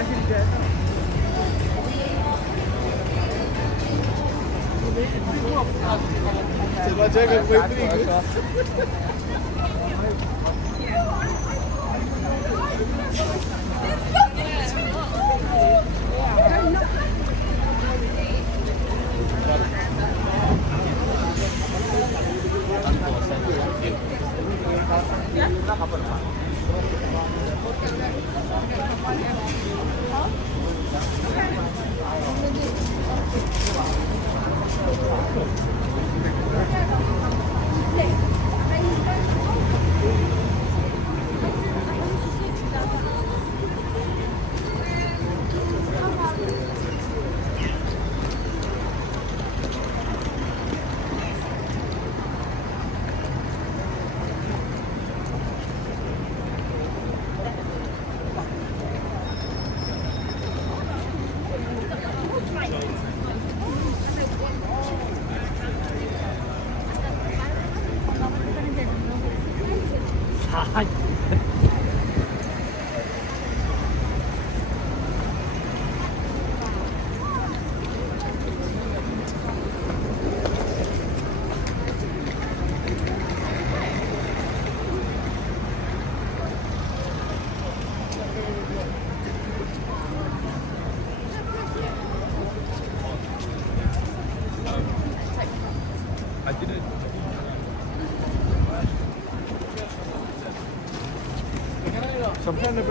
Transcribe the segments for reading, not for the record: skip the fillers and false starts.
Você vai jogar foi perigo. Sometimes the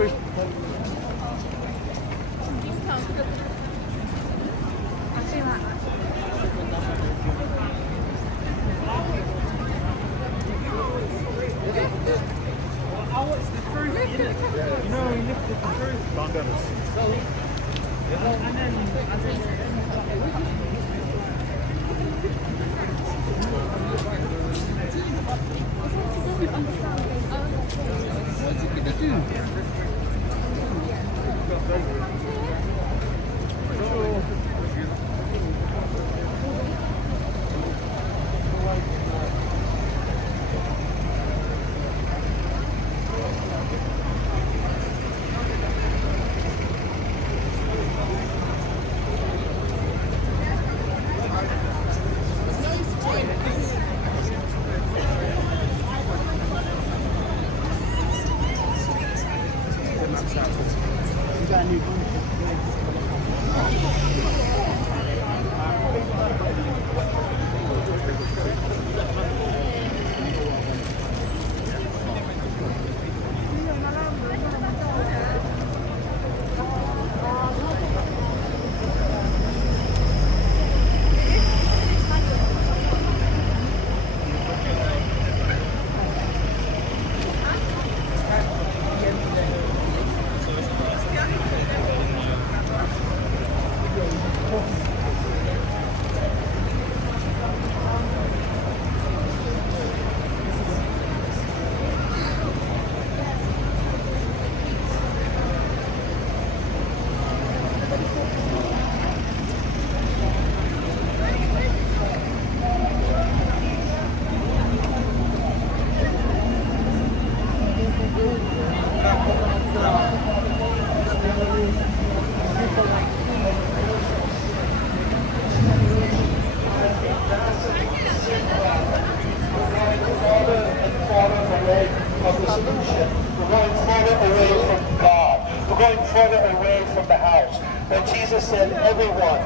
Jesus said, everyone,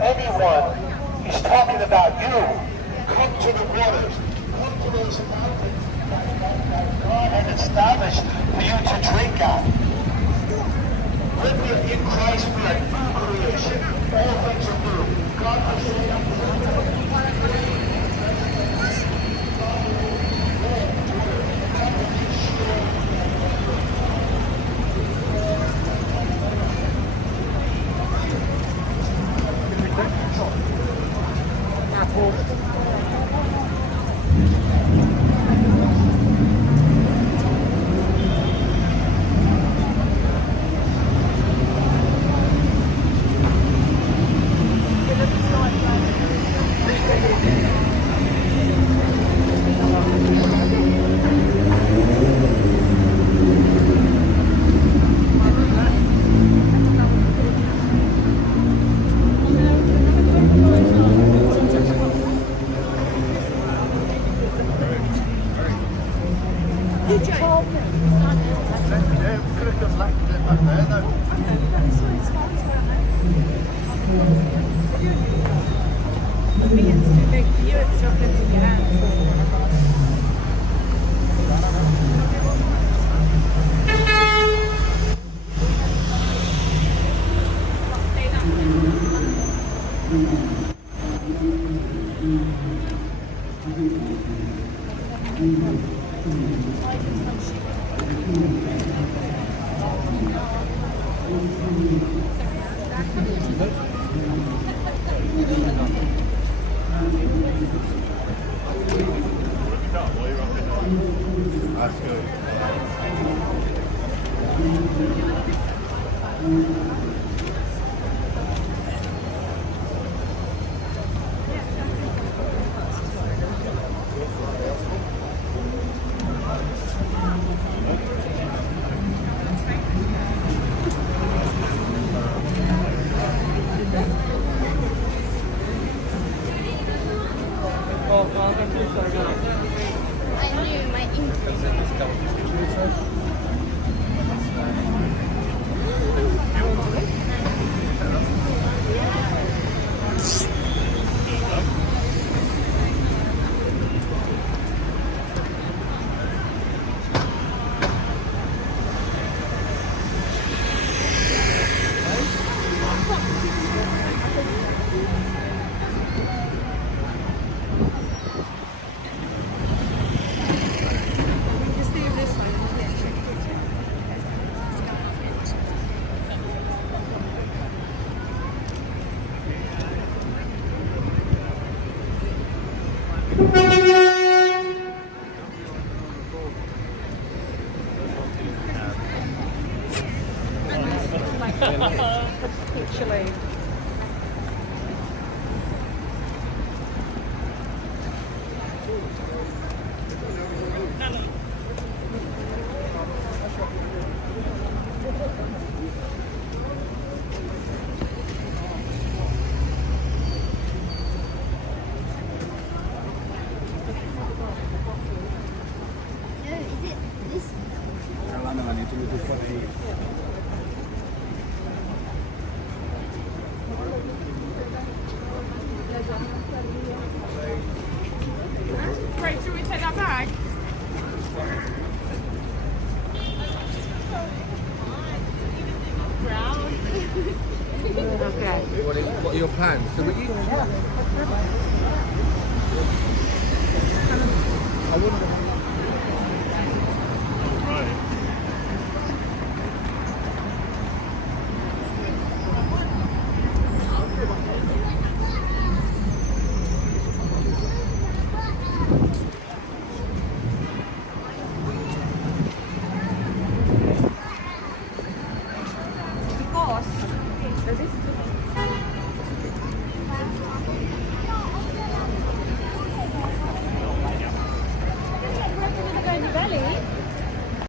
anyone, he's talking about you. Come to the waters. Come to those mountains that God has established for you to drink out. When we're in Christ, we are new creation. All things are new. God has said, Could have done left it back there though. For me, it's too big. For you, it still fits in your hand. That's good. I knew my ink. Just do this one. Actually. Is it this? Right, should we take that bag? Okay. What are your plans? So we eat?